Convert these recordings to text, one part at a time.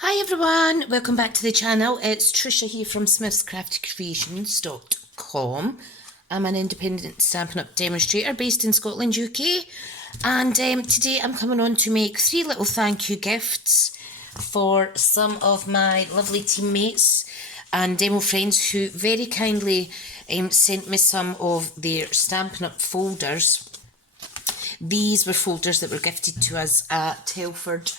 Hi everyone, welcome back to the channel. It's Tricia here from smithscraftycreations.com. I'm an independent Stampin' Up demonstrator based in Scotland, UK. And today I'm coming on to make 3 little thank you gifts for some of my lovely teammates and demo friends who very kindly sent me some of their Stampin' Up folders. These were folders that were gifted to us at Telford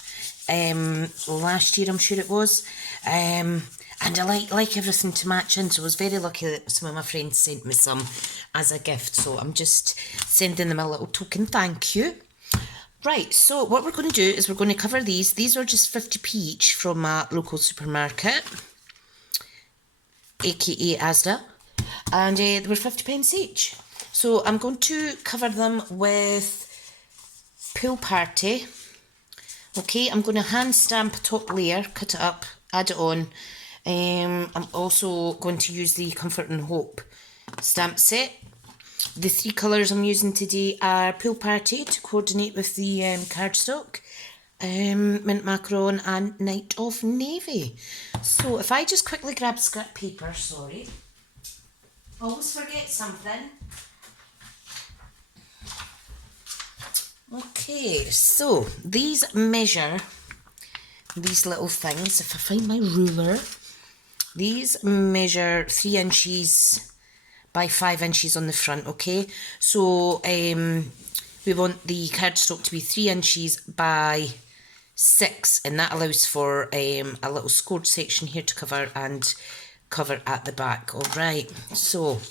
last year, I'm sure it was. And I like everything to match in, so I was very lucky that some of my friends sent me some as a gift. So I'm just sending them a little token thank you. Right, so what we're going to do is we're going to cover these. These are just 50p each from my local supermarket, aka Asda, and they were 50 pence each. So I'm going to cover them with Pool Party. Okay, I'm going to hand stamp top layer, cut it up, add it on. I'm also going to use the Comfort and Hope stamp set. The 3 colours I'm using today are Pool Party to coordinate with the cardstock, Mint Macaron and Night of Navy. So if I just quickly grab scrap paper, sorry. Always forget something. Okay, so these measure, these little things, if I find my ruler, these measure 3 inches by 5 inches on the front, okay? So we want the cardstock to be 3 inches by 6, and that allows for a little scored section here to cover and cover at the back, alright? So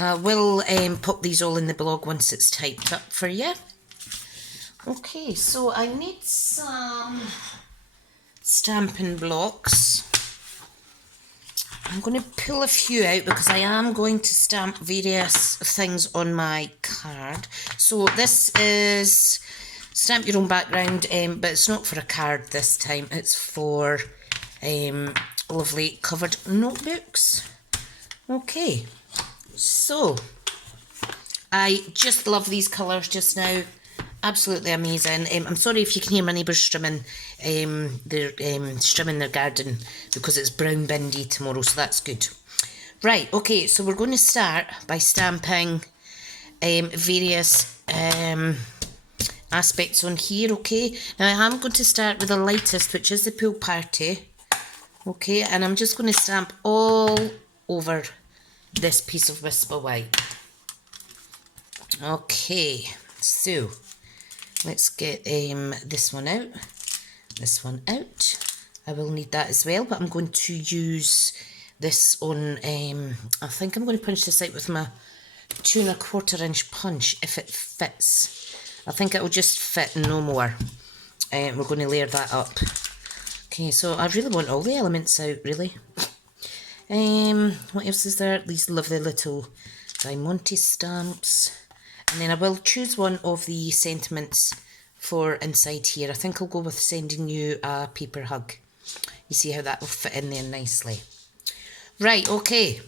I will pop these all in the blog once it's typed up for you. Okay, so I need some Stampin' blocks. I'm going to pull a few out because I am going to stamp various things on my card. So this is stamp your own background, but it's not for a card this time. It's for lovely covered notebooks. Okay. So, I just love these colours just now. Absolutely amazing. I'm sorry if you can hear my neighbours strumming. They're strumming their garden because it's brown bin day tomorrow, so that's good. Right, okay, so we're going to start by stamping various aspects on here, okay? Now I am going to start with the lightest, which is the Pool Party. Okay, and I'm just going to stamp all over this piece of Whisper White. Okay, so let's get this one out, this one out. I will need that as well, but I'm going to use this on, I think I'm going to punch this out with my 2 1/4 inch punch if it fits. I think it will just fit, no more. We're going to layer that up. Okay, so I really want all the elements out, really. What else is there? These lovely little Diamante stamps. And then I will choose one of the sentiments for inside here. I think I'll go with sending you a paper hug. You see how that will fit in there nicely. Right, okay.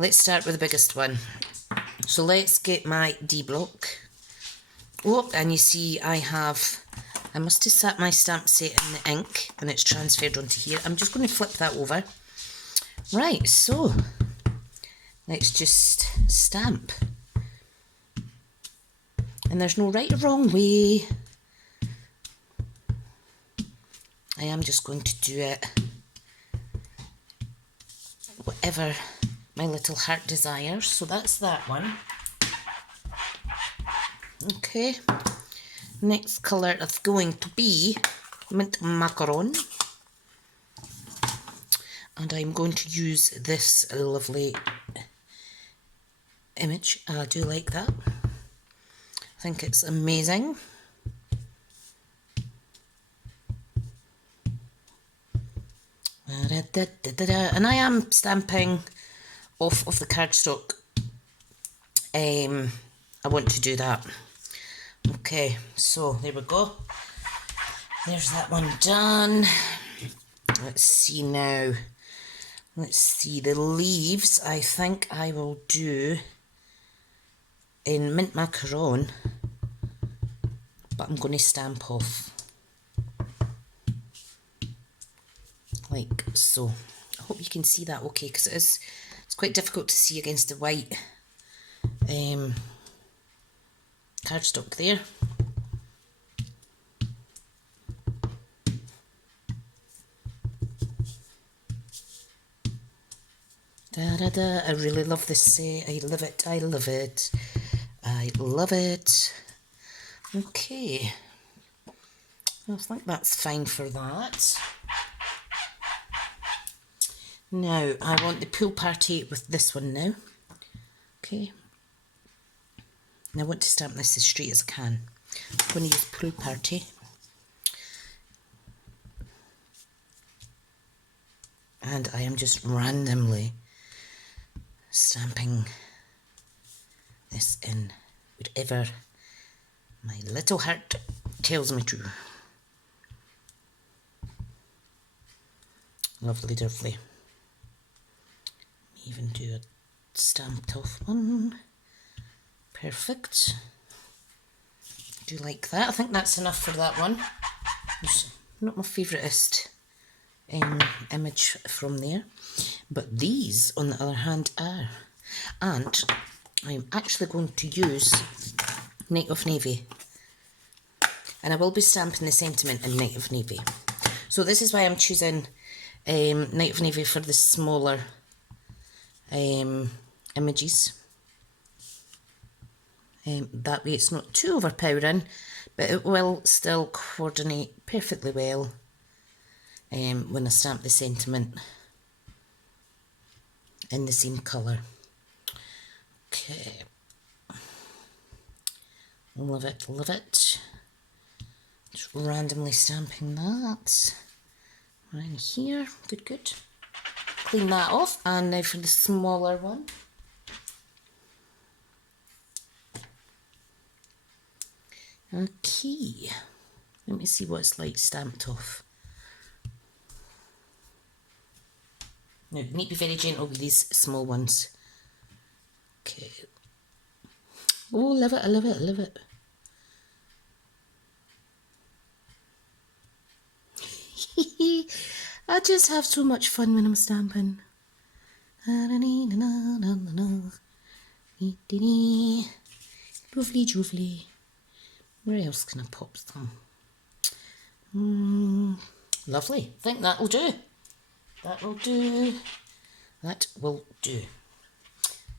Let's start with the biggest one. So let's get my D block. Oh, and you see I must have sat my stamp set in the ink and it's transferred onto here. I'm just going to flip that over. Right, so let's just stamp. And there's no right or wrong way. I am just going to do it whatever my little heart desires. So that's that one. Okay. Next colour is going to be Mint Macaron. And I'm going to use this lovely image. I do like that. I think it's amazing. And I am stamping off of the cardstock. I want to do that. Okay, so there we go. There's that one done. Let's see now. Let's see, the leaves I think I will do in Mint Macaron, but I'm going to stamp off. like so. I hope you can see that okay, because it's quite difficult to see against the white cardstock there. Da da da, I really love this set. I love it, I love it. I love it. Okay. I think that's fine for that. Now, I want the pool party with this one now. Okay. And I want to stamp this as straight as I can. I'm going to use pool party. And I am just randomly stamping this in wherever my little heart tells me to. Lovely, lovely. Even do a stamped off one. Perfect. Do you like that? I think that's enough for that one. It's not my favouriteest image from there, but these on the other hand are. And I'm actually going to use Night of Navy, and I will be stamping the sentiment in Night of Navy. So this is why I'm choosing Night of Navy for the smaller images. That way it's not too overpowering, but it will still coordinate perfectly well when I stamp the sentiment in the same colour. Okay. Love it, love it. Just randomly stamping that right here. Good, good. Clean that off, and now for the smaller one. Okay, let me see what it's like stamped off. Now, you need to be very gentle with these small ones. Okay. Oh, love it, I love it, I love it. I just have so much fun when I'm stamping. Lovely, lovely. Where else can I pop some? Lovely. I think that'll do. That will do. That will do.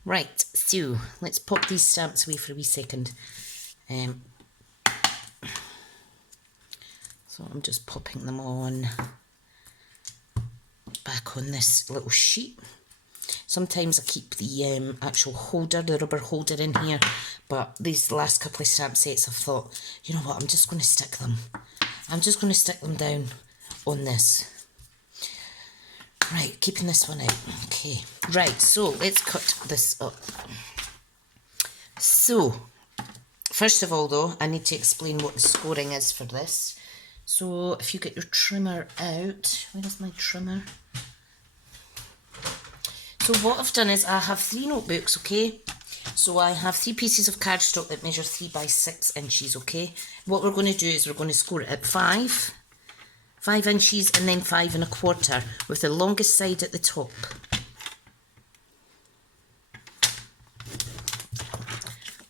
Right, so let's pop these stamps away for a wee second. So I'm just popping them on back on this little sheet. Sometimes I keep the actual holder, the rubber holder in here, but these last couple of stamp sets I've thought, you know what, I'm just going to stick them. I'm just going to stick them down on this. Right, keeping this one out. Okay, right, so let's cut this up. So, first of all though, I need to explain what the scoring is for this. So, if you get your trimmer out, where is my trimmer? So what I've done is I have 3 notebooks, okay? So I have 3 pieces of cardstock that measure 3 by 6 inches, okay? What we're going to do is we're going to score it at 5 inches and then 5 1/4 with the longest side at the top.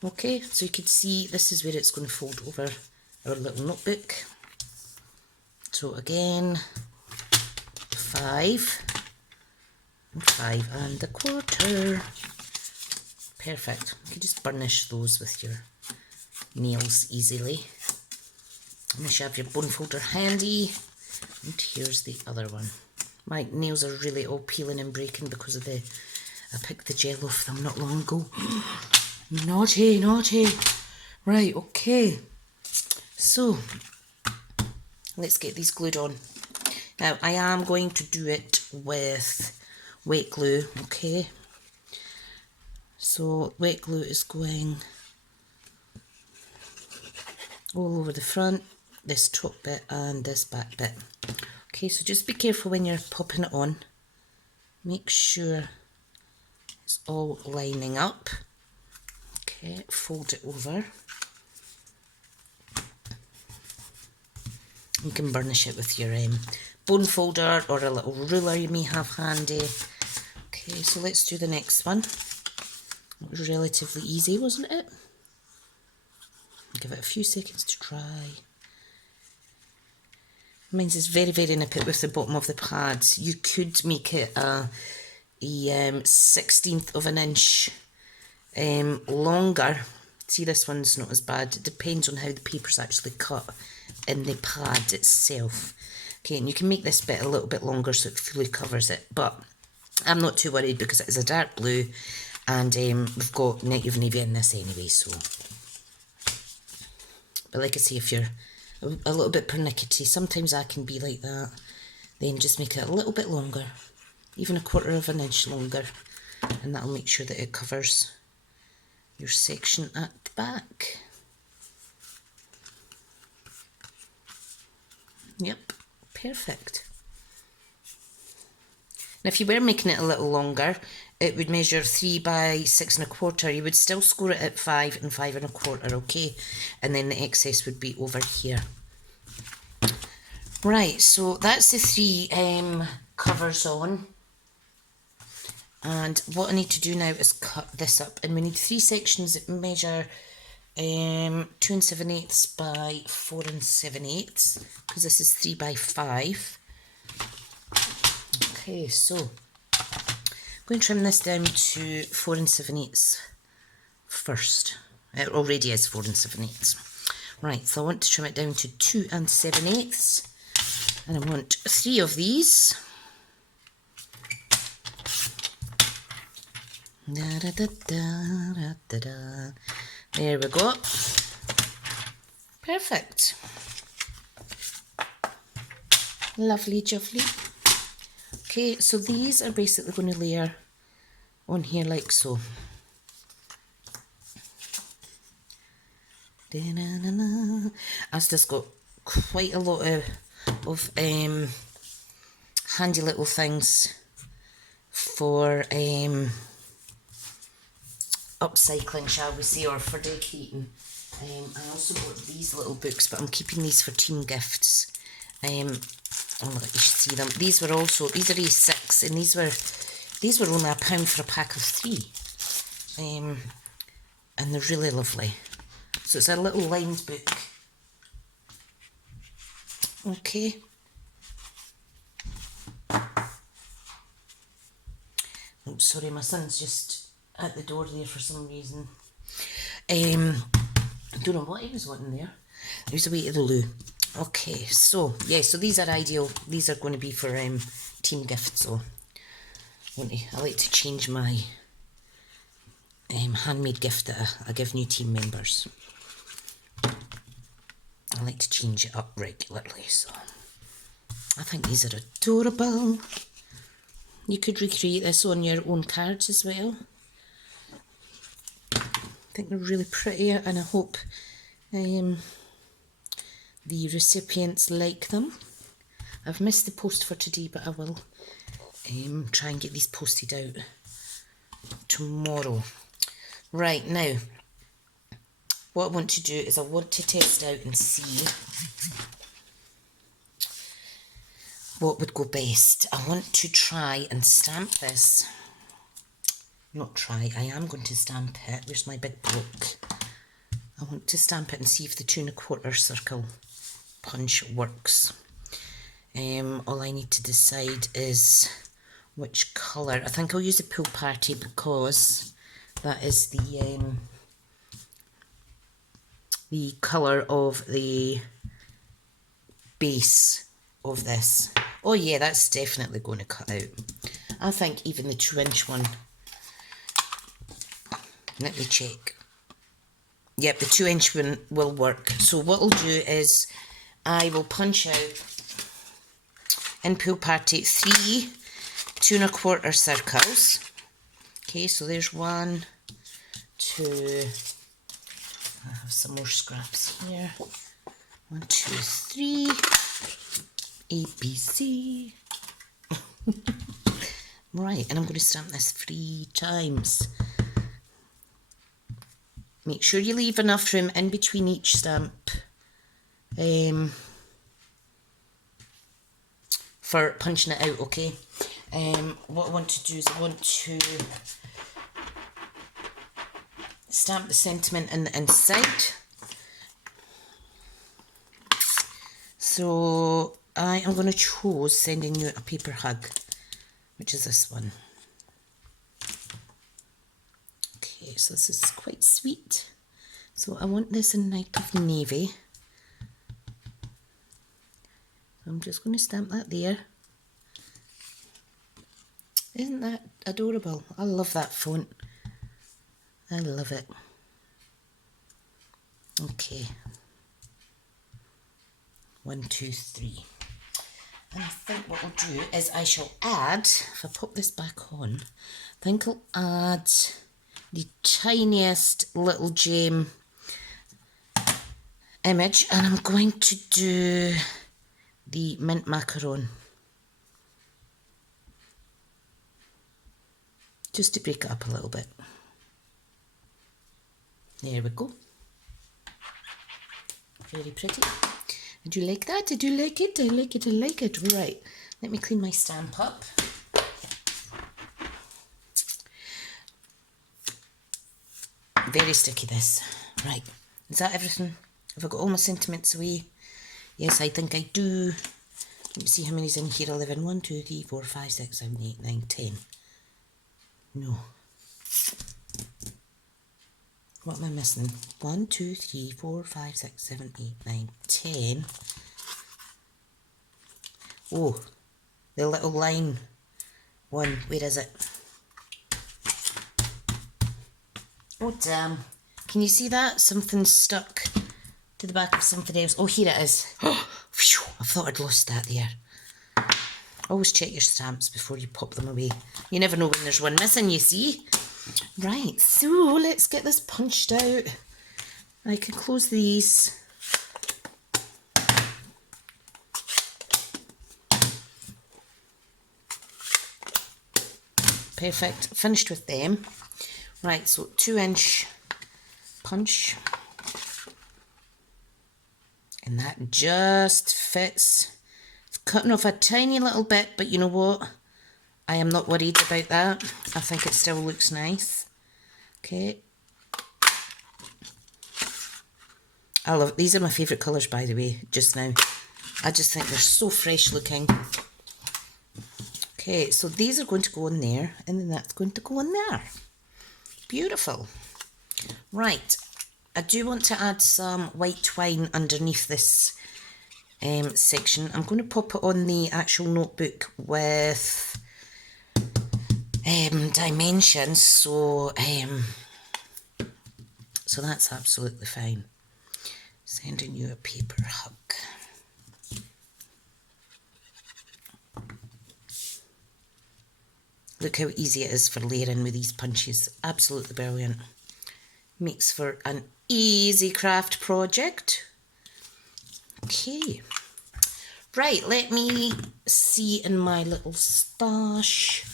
Okay, so you can see this is where it's going to fold over our little notebook. So again, 5 1/4. Perfect. You can just burnish those with your nails easily. Unless you have your bone folder handy. And here's the other one. My nails are really all peeling and breaking because of I picked the gel off them not long ago. Naughty, naughty. Right, okay. So, let's get these glued on. Now, I am going to do it with wet glue, okay? So, wet glue is going all over the front, this top bit and this back bit. Okay, so just be careful when you're popping it on. Make sure it's all lining up. Okay, fold it over. You can burnish it with your bone folder or a little ruler you may have handy. Okay, so let's do the next one. It was relatively easy, wasn't it? Give it a few seconds to dry. Mine's is very, very nippy with the bottom of the pads. You could make it a 1/16 of an inch longer. See, this one's not as bad. It depends on how the paper's actually cut in the pad itself. Okay, and you can make this bit a little bit longer so it fully covers it, but I'm not too worried because it is a dark blue and we've got negative navy in this anyway, so. But like I say, if you're a little bit pernickety, sometimes I can be like that, then just make it a little bit longer, even 1/4 of an inch longer, and that'll make sure that it covers your section at the back. Yep, perfect. Now if you were making it a little longer, it would measure 3 by 6 1/4. You would still score it at 5 and 5 1/4, okay? And then the excess would be over here. Right, so that's the 3 covers on. And what I need to do now is cut this up. And we need 3 sections that measure 2 7/8 by 4 7/8, because this is 3 by 5. Okay, so I'm going to trim this down to 4 7/8 first. It already is 4 7/8. Right, so I want to trim it down to 2 7/8, and I want 3 of these. Da, da, da, da, da, da. There we go. Perfect. Lovely jubbly. Okay, so these are basically going to layer on here like so. I've just got quite a lot of handy little things for upcycling, shall we say, or for decorating. I also got these little books, but I'm keeping these for team gifts. I'll let you see them. These are A6, and these were only £1 for a pack of 3. And they're really lovely. So it's a little lined book. Okay. Oh, sorry, my son's just at the door there for some reason. I don't know what he was wanting there. He was away to the loo. Okay, so yeah, so these are ideal. These are going to be for team gifts. So I like to change my handmade gift that I give new team members. I like to change it up regularly, so I think these are adorable. You could recreate this on your own cards as well. I think they're really pretty, and I hope the recipients like them. I've missed the post for today, but I will try and get these posted out tomorrow. Right, now, what I want to do is I want to test out and see what would go best. I want to try and stamp this. Not try, I am going to stamp it. Where's my big block? I want to stamp it and see if the 2 1/4 circle punch works. All I need to decide is which colour. I think I'll use the Pool Party because that is the colour of the base of this. Oh yeah, that's definitely going to cut out. I think even the 2-inch one. Let me check. Yep, the 2-inch one will work. So what I'll do is I will punch out in Pool Party 3 2 1/4 circles. Okay, so there's 1, 2. I have some more scraps here. 1, 2, 3. A, B, C. Right, and I'm going to stamp this 3 times. Make sure you leave enough room in between each stamp. for punching it out, okay? What I want to do is I want to stamp the sentiment in the inside. So I am going to choose Sending You a Paper Hug, which is this one. Okay, so this is quite sweet. So I want this in Night of Navy. So I'm just going to stamp that there. Isn't that adorable? I love that font. I love it. Okay. 1, 2, 3. And I think what I'll do is I shall add, if I pop this back on, I think I'll add the tiniest little gem image, and I'm going to do the mint macaron. Just to break it up a little bit. There we go. Very pretty. Did you like that? Did you like it? I like it, I like it. Right, let me clean my stamp up. Very sticky, this. Right, is that everything? Have I got all my sentiments away? Yes, I think I do. Let me see how many's in here. 11, 1, 2, 3, 4, 5, 6, 7, 8, 9, 10. No. What am I missing? 1, 2, 3, 4, 5, 6, 7, 8, 9, 10. Oh, the little line one. Where is it? Oh, damn. Can you see that? Something's stuck to the back of something else. Oh, here it is. Oh, phew, I thought I'd lost that there. Always check your stamps before you pop them away. You never know when there's one missing, you see. Right, so let's get this punched out. I can close these. Perfect, finished with them. Right, so 2-inch punch. And that just fits. It's cutting off a tiny little bit, but you know what? I am not worried about that. I think it still looks nice. Okay. I love it. These are my favourite colours, by the way, just now. I just think they're so fresh looking. Okay, so these are going to go in there, and then that's going to go in there. Beautiful. Right, I do want to add some white twine underneath this section. I'm going to pop it on the actual notebook with dimensions, so that's absolutely fine. Sending You a Paper Hug. Look how easy it is for layering with these punches. Absolutely brilliant. Makes for an easy craft project. Okay. Right, let me see in my little stash.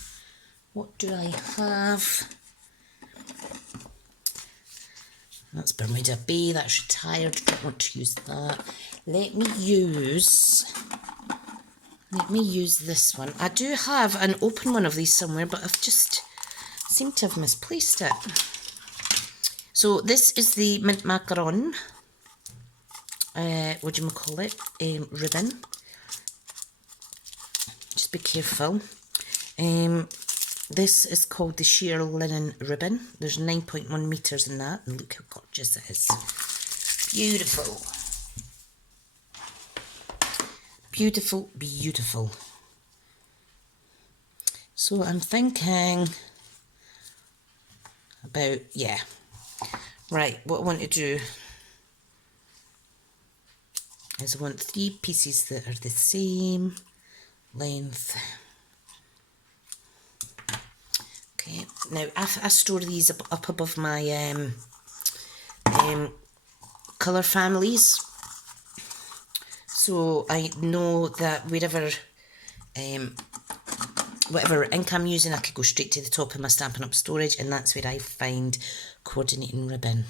What do I have? That's Bermuda Bay, that's retired, don't want to use that. Let me use this one. I do have an open one of these somewhere, but I've just seemed to have misplaced it. So this is the mint macaron, ribbon. Just be careful. This is called the sheer linen ribbon. There's 9.1 metres in that, and look how gorgeous it is. Beautiful. Beautiful, beautiful. So I'm thinking about, yeah. Right, what I want to do is I want 3 pieces that are the same length. Okay, now I store these up above my colour families, so I know that whatever ink I'm using, I could go straight to the top of my Stampin' Up storage, and that's where I find coordinating ribbon.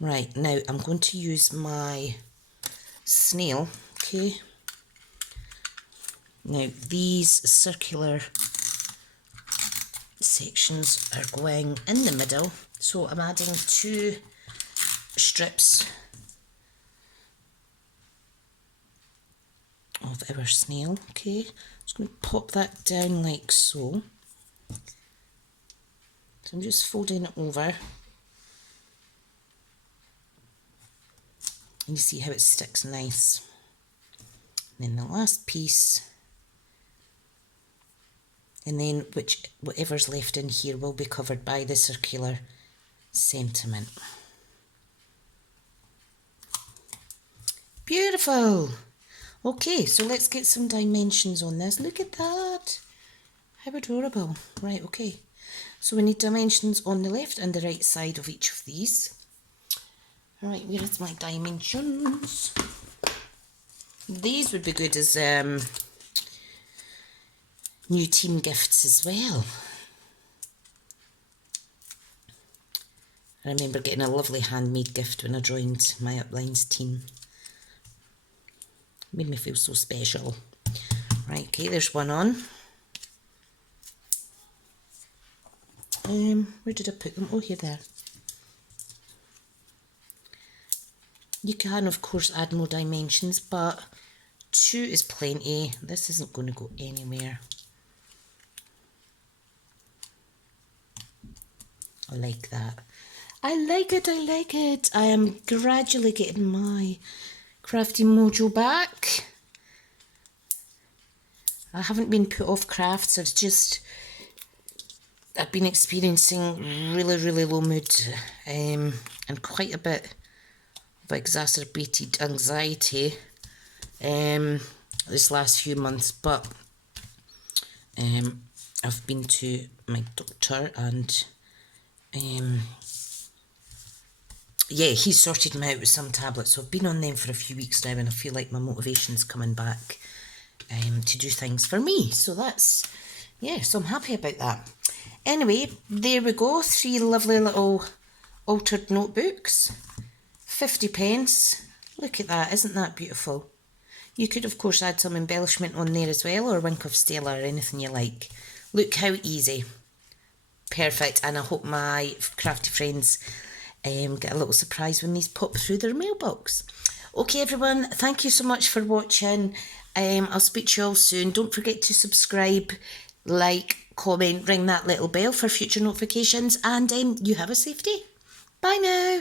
Right, now I'm going to use my snail, okay, Now these circular sections are going in the middle, so I'm adding 2 strips of our snail. Okay, just going to pop that down like so. So I'm just folding it over, and you see how it sticks nice. And then the last piece, and then whatever's left in here will be covered by the circular sentiment. Beautiful. Okay, so let's get some dimensions on this. Look at that. How adorable. Right, okay. So we need dimensions on the left and the right side of each of these. All right, where is my dimensions? These would be good as new team gifts as well. I remember getting a lovely handmade gift when I joined my Uplines team. Made me feel so special. Right, okay, there's one on. Where did I put them? Oh, here they are. You can, of course, add more dimensions, but 2 is plenty. This isn't going to go anywhere. I like that. I like it, I like it. I am gradually getting my crafty mojo back. I haven't been put off crafts. I've been experiencing really low mood and quite a bit of exacerbated anxiety this last few months, but I've been to my doctor, and yeah, he sorted me out with some tablets, so I've been on them for a few weeks now, and I feel like my motivation's coming back to do things for me. So that's, yeah, so I'm happy about that. Anyway, there we go, 3 lovely little altered notebooks, 50p. Look at that, isn't that beautiful? You could, of course, add some embellishment on there as well, or a wink of Stella, or anything you like. Look how easy. Perfect, and I hope my crafty friends get a little surprise when these pop through their mailbox. Okay, everyone, thank you so much for watching. I'll speak to you all soon. Don't forget to subscribe, like, comment, ring that little bell for future notifications, and you have a safe day. Bye now.